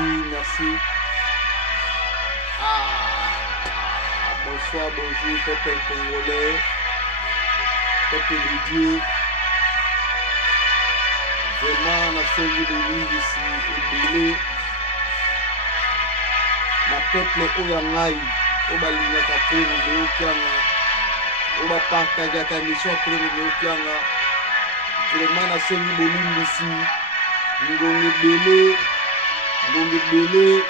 merci. Bonsoir, bonjour, peuple congolais, peuple de Dieu. Vraiment, na sengi de lingisi ebele na peuple oyo ngai obalingaka frere meokianga obapartageaka mission frere meokianga. Vraiment na sengi bolimbisi ngongo ebele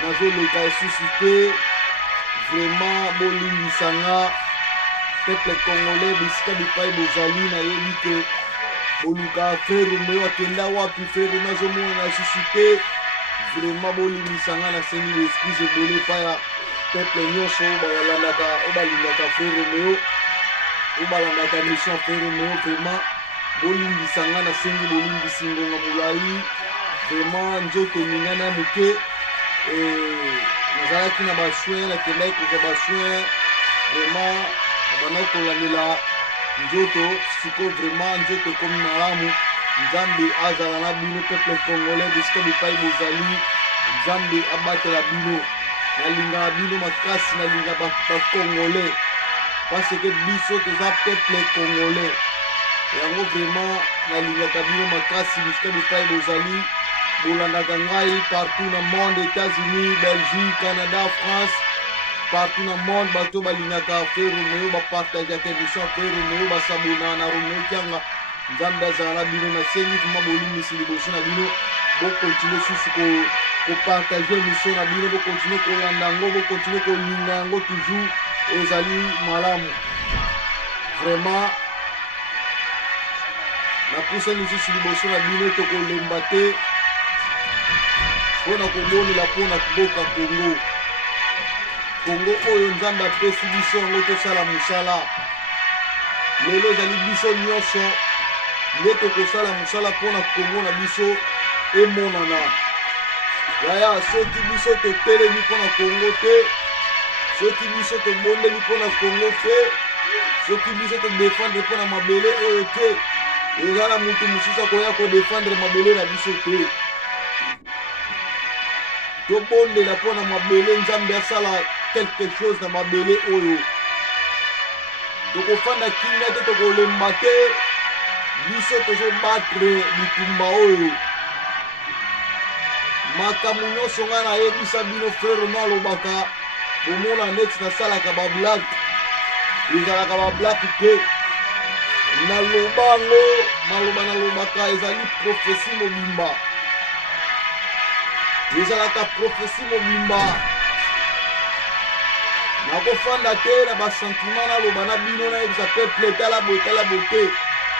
nazoleka esusu te. Vraiment bolimbisanga peuple congolais bisika bipai bozali nayebi ke boluka frere meo akenda wapi frere nazomona na esusu te. Vraiment bolimbisanga na sengi l'esprit ebele epai ya peuple nyonso obalingaka frere meo obalandaka mission frere meo. Vraiment bolimbisanga na sengi bolimbisi ngonga molai. Vraiment nzoto ningana moke nazalaki na basoin nakendaki kozwa basoin. Vraiment nabanda kolandela nzoto siko. Vraiment nzoto ekomi malamu. Nzambe azala na bino peuple congolais bisika bipai bozali. Nzambe abatela bino. Nalingaka bino makasi, nalinga bakongolais parce que biso toza peuple congolais. Yango vraiment nalingaka bino makasi bisika bipai bozali. Bolandaka ngai partout na monde, États-Unis, Belgique, Canada, France, partout na monde bato balingaka frere meo bapartageaka émission frere meo basabona na Romeo Kianga. Nzambe azala na bino nasengi kuma bolimbisi liboso na bino bokontinue susu kopartage émission na bino, bokontinue kolanda yango, bokontinue kolinga yango toujours ezali malamu. Vraiment napusa lisusu liboso na bino tokolemba te mpona komonela mpona kuboka Kongo oyo nzambe apesi biso yango tosala mosala. Lelo ezali biso nyonso nde tokosala mosala mpona Kongo na biso emonana. Yaya soki biso totelemi mpona Kongo te, soki biso tobondeli mpona Kongo te, soki biso todefendre mpona mabele oyo te, ezala mutu mosusu akoya kodefendre mabele na biso te. Tobondela mpona mabele, nzambe asala quelque chose na mabele oyo. Tokofanda kimia te, tokolemba te, biso tozobatre bitumba oyo. Makambo nyonso ngai nayebisa bino frere no alobaka bomona neti nasalaka bablake, ezalaka bablake te. Naloba yango maloba nalobaka ezali profesi mobimba, ezalaka profesi mobimba. Nakofanda te na basentiment naloba na bino nayebisa peuple tala bote.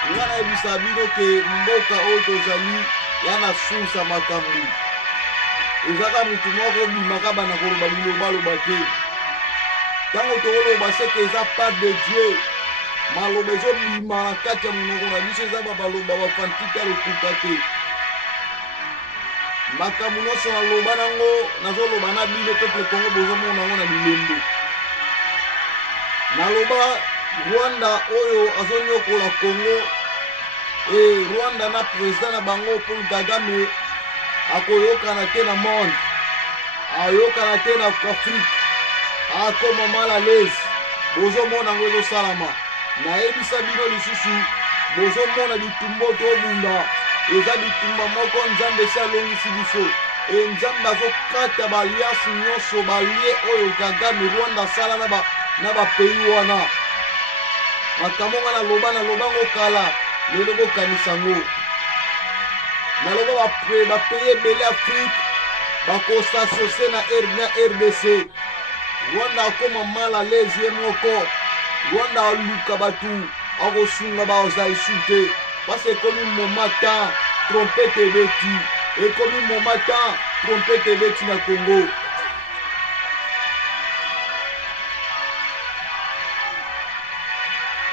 Nga nayebisa bino ke mboka oyo tozali ya na susa makambo. Ezaka mutu moko bimaka bana koloba liloba te. Ntango tokoloba seke eza part de Dieu, maloba ezobima na kati ya monoko na biso, eza baloba bafantike ya lokuta te. Makambo nyonso naloba nango nazoloba na bino peuple Congo bozomona nango na bilembo. Naloba Rwanda oyo azonyokola Congo, Rwanda na président na bango Paul Kagame akoyokana te na monde, ayokana te na Afrique, akoma mal à l'aise. Bozomona yango ezosalama. Nayebisa bino lisusu bozomona bitumba tobunda, eza bitumba moko nzambe esi alongisi biso. Nzambe azokata baliasi nyonso balie oyo Kagame Rwanda asala na bapeyi wana. Makambo nga naloba ngo kala, lelo bokanisa ngo. Naloba bapeyi ebele Afrique bakosasiose na RDC. Rwanda akoma mal à l'aise ye moko. Rwanda aluka batu akosunga baozaisu te, parce ekomi momata trompete ebeti, ekomi momata trompete ebeti na Congo.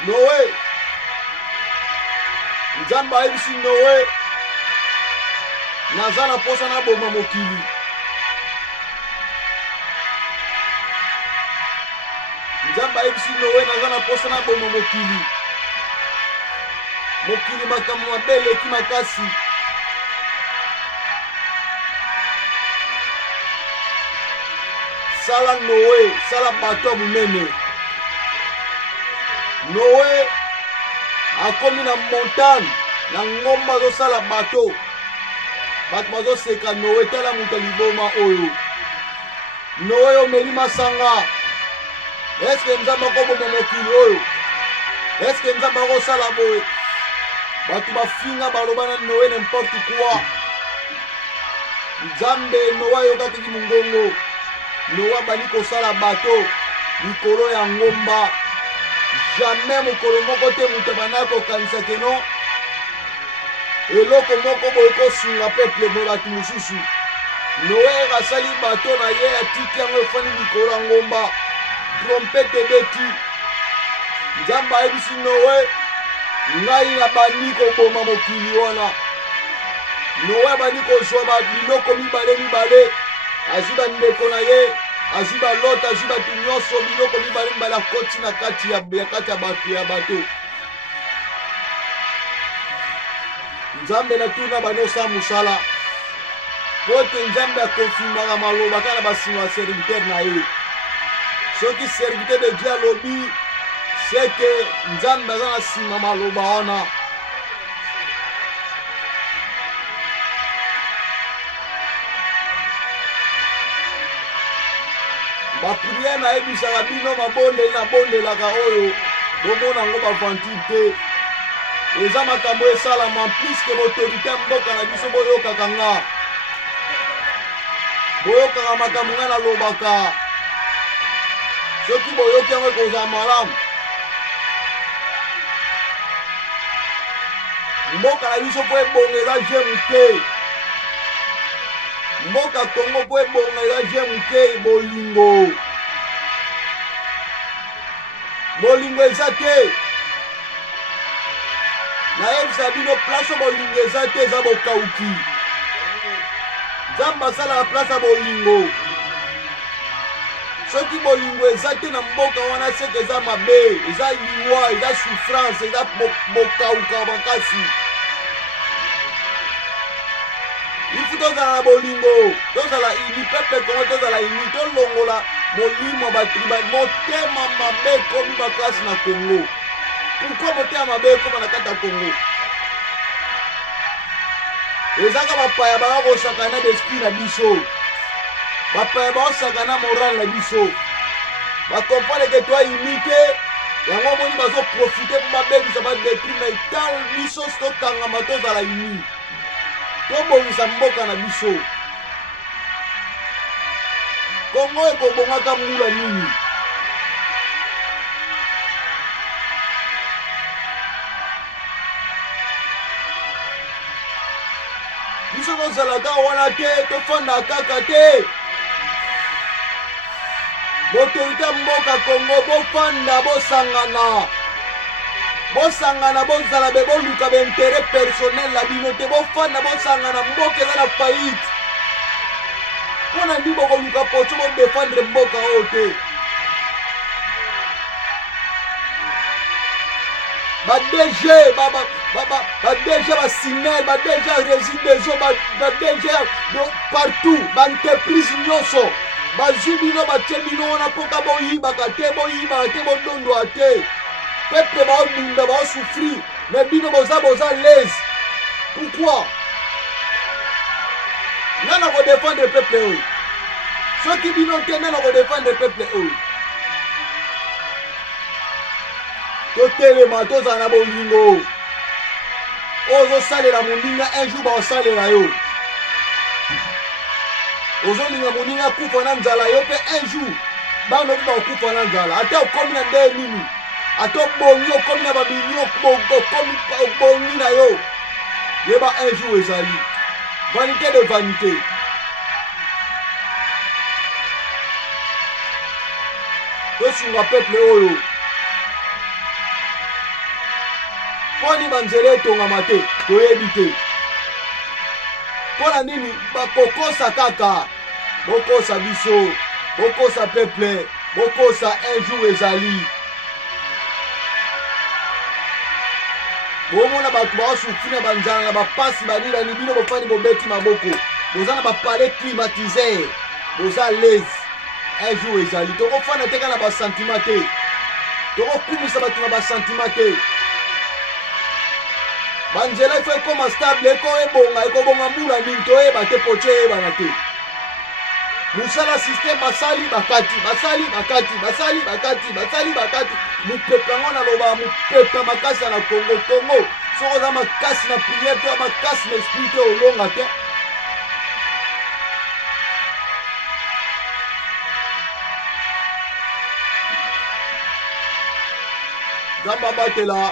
Noé nzambe ayebisi Noé naza na posa na boma mokili. Nzambe ayebisi Noé naza na posa na boma mokili. Mokili makambo mabe eleki makasi. sala Noé sala bato munene. Noé akomi na montagne na ngomba zo sala bato. Bato bazo seka Noé tala muta liboma oyo. Noé omeli masanga. Est-ce que nzamba koboma mokili oyo? Est-ce que nzamba kosala boye? Bato bafinga baloba na Noé n'importe quoi. Nzambe Noé yokaki mungongo. Noé bali kosala bato likolo ya ngomba. Jamais mokolo moko te mutu bana kokanisa keno eloko moko boye kosunga peuple mo bato mosusu. Noé asali bato na ye atiki yango efani likolo ya ngomba. Trompete beti. Nzambe ayebisi Noé ngai na bandi koboma mokili wana. Noé bandi kozwa biloko mibale. Azwi bandeko na ye, azwi balota, azwi bato nyonso biloko mibale akoti na kati ya bato. Nzambe na tuna bano sa musala. Pote Nzambe akonfirmaka maloba kaka na basinga ya serviteur na ye. Soki serviteur de Dieu alobi, c'est que Nzambe aza na nsima maloba wana. Bapriere nayebisaka bino mabondeli nabondelaka oyo bomona yango baventure te. Eza makambo esalama puisque baautorité ya mboka na biso boyokaka nga. Boyokaka makambo nga nalobaka. Soki boyoki yango ekozala malamu. Mboka na biso po ebonga eza jemu te. Mboka Congo po ebonga eza jemu te bolingo. Bolingo eza te. Nayebisa bino place bolingo eza te eza bokauki. Nzambe asalaka place ya bolingo. Soki bolingo eza te na mboka wana seke eza mabe, eza liwa, eza souffrance, eza bokauka makasi. Ifu tozala na bolingo, tozala ini, peuple Congo tozala ini, tolongola molimo batriba, motema mabe komi makasi na Congo. Pourquoi motema mabe koma na kati ya Congo? Ezaka bapaya bakosakana d'esprit na biso. Bapaya bakosakana moral na biso. Bakompane ke toa imite, yango moni bazo profite po babebisa badetruire na ital biso tokangama tozala ini. Tobongisa mboka na biso. Kongo ekobongaka mbula nini? Biso tozalaka wana te, tofanda kaka te. Boautorité ya mboka Kongo bofanda bosangana. Bosangana bozala be boluka be intérêt personnel la bino te bofanda bosangana mboka eza na faillite. Pona ndi bokoluka poso bodefendre mboka oyo te. Ba-DG, ba-DG ba-SINEL, ba-DG résidence, ba-DG partout, ba-entreprise nyonso. Bazwi bino batie bino wana mpoka boyibaka te bodondwa te. Peuple baobunda baosouffrir, mais bino boza lese. Pourquoi? Nana ko défendre peuple oyo. Soki bino te nana ko défendre peuple oyo. Totelema tozala na bolingo. Ozosalela moninga un jour baosalela yo. Ozolinga moninga kufa na nzala yo pe un jour bano bakufa na nzala. Ata okomi na ndeye nini? Ata bongi okomi na bamilio okomi bongi na yo. Yeba un jour ezali. Vanité de vanité. Tosunga peuple oyo. Poni banzele etongama te, toyebi te. Pona nini bakokosa kaka. Bokosa biso, bokosa peuple, bokosa un jour ezali. Bomona bato baosouffrir na banzala na bapasi banini bino bofani bobeti maboko. Boza na bapale climatisé, boza lese. un jour ezali tokofanda te kaka na basentiment te tokokumisa bato na basentiment te banzela ifo ekoma stable ekobonga mbula nini toyeba te po tio eyebana te mosala systeme basali bakati mopepe yango naloba mopepe makasi na Congo soko oza makasi na priere to makasi na esprit te olonga te nzambe abatela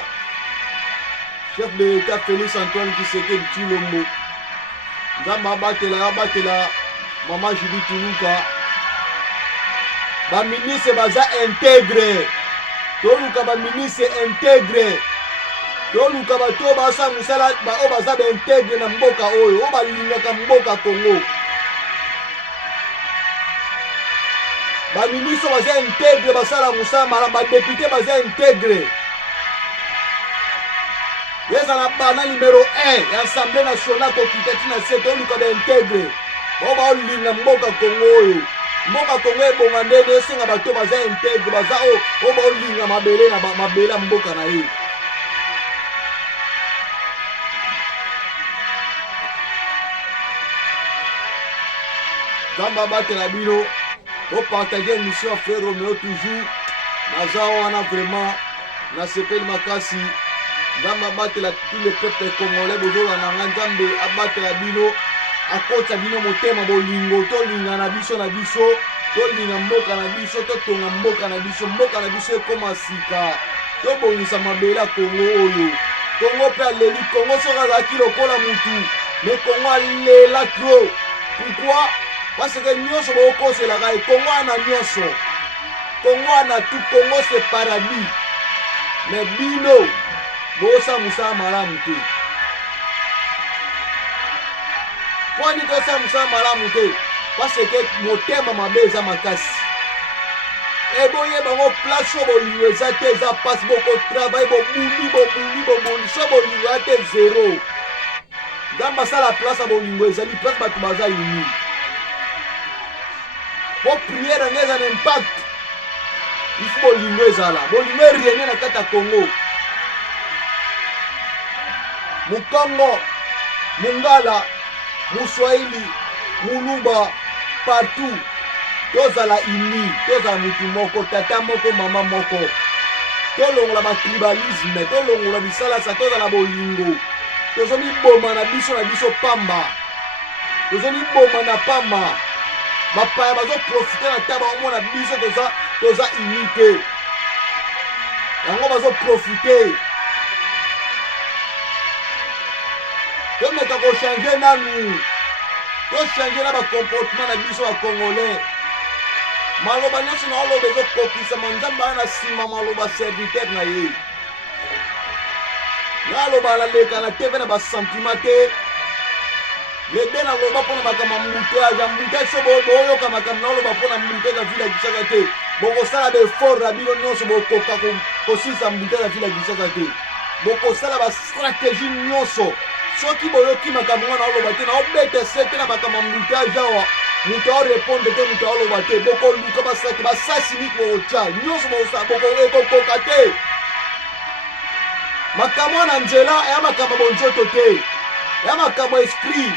chef de l'État Félix Antoine Tshisekedi Tshilombo nzambe abatela mama Julie Tuluka baministre baza intègre toluka baministre intègre toluka bato basa musala oyo baza baintègre na mboka oyo balingaka mboka Congo baministre baza intègre basala musala malamu badepute baza intègre ezala bana numéro 1 ya assemblée nationale kokita tina se toluka baintègre bao baolinga mboka Congo oyo mboka Congo ebonga ndenge esenga bato baza intègre baza oyo baolinga mabele ya mboka na ye nzambe abatela bino bopartage émission ya frère Roméo toujours naza wana vraiment nasepeli makasi nzambe abatela tout le peuple congolais bozolanda nga nzambe abatela bino akota bino motema bolingo tolinga na biso tolinga mboka na biso totonga mboka na biso ekoma sika tobongisa mabele ya Congo oyo Congo mpe aleli Congo soki azalaki lokola mutu mais Congo alela trop pourquoi parce que nyonso bokoselaka ye Congo ana nyonso Congo ana tout Congo c'est paradis mais bino bosa musala malamu te poni tosa musala malamu te parce que motema mabe eza makasi eboye bango place so bolingo eza te eza pasi bokotravaille bobundi so bolingo eza te zero nzambe asala place ya bolingo ezali place bato baza uni po priere yango eza na impact ifu bolingo ezala bolingo eriene na kati ya Congo Mukongo, Mungala, Muswahili, Muluba, partout. Tozala ini, tozala mutu moko, tata moko, mama moko. Tolongola ba tribalisme, tolongola bisalasa, tozala bolingo. Tozoni boma na biso pamba. Tozoni boma na pamba. Bapaya bazo profiter na taba omona biso toza unité. Yango bazo profiter. tomeka kochange nanu tochange na bacomportement na biso ya congolais maloba nyonso na oloba ezokokisama nzambe aya na nsima maloba serviteur na ye naloba naleka na tv na basentiment te lede naloba mpo na makambo mbuteyage ya mbuteyage so boyoka makambo naloba mpo na mbuteyage ya vile ya Kinshasa te bokosala baeffort na bino nyonso bokoka kosilisa mbuteyage ya vile ya Kinshasa te bokosala bastratégie nyonso soki boyoki makambo wana oloba te naobeta se te na makambo mbuteyage awa moto aorépondre te moto aoloba te bokoluka basasi niki bokotya nyonso bokokoka te makambo wana nzela eya makambo ya bonzoto te eya makambo ya esprit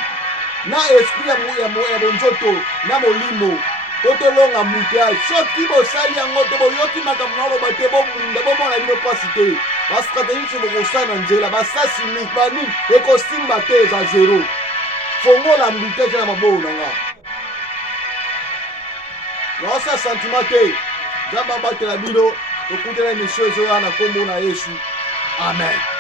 na esprit ya bonzoto na molimo po tolonga mbuteyage soki bosali yango te boyoki makambo naoloba te bobunda bomona bino mpasi te bastratégie so bokosala na nzela basasi niki banini ekosimba te eza zero fongola mbuteyage na maboko nanga naosa sentiment te nzambe abatela bino tokutela émission ezoya na nkombo na Yesu amen.